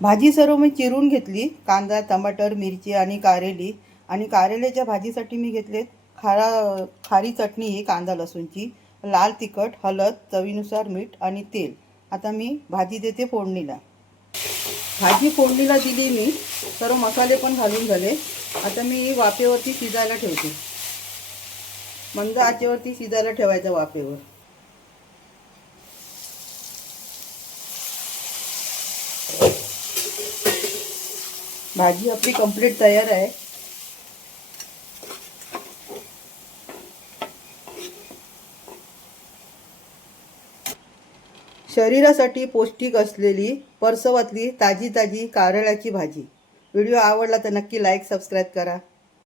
भाजी सर्व मी चिरून घेतली, कांदा, टमाटर, मिरची आणि कारेली. आणि कारेल्याच्या भाजीसाठी मी घेतलेत खारी चटणी ही कांदा लसूणची, लाल तिखट, हळद, चवीनुसार मीठ आणि तेल. आता मी भाजी देते फोडणीला. भाजी फोडणीला दिली मी, सर्व मसाले पण घालून झाले. आता मी वाफेवरती शिजायला ठेवते. मंद आचेवरती शिजायला ठेवायचं वाफेवर. भाजी आपली कंप्लीट तयार आहे. शरीरासाठी पौष्टिक असलेली परसवातली ताजी ताजी कारळ्याची भाजी. व्हिडिओ आवडला तर नक्की लाईक सबस्क्राईब करा.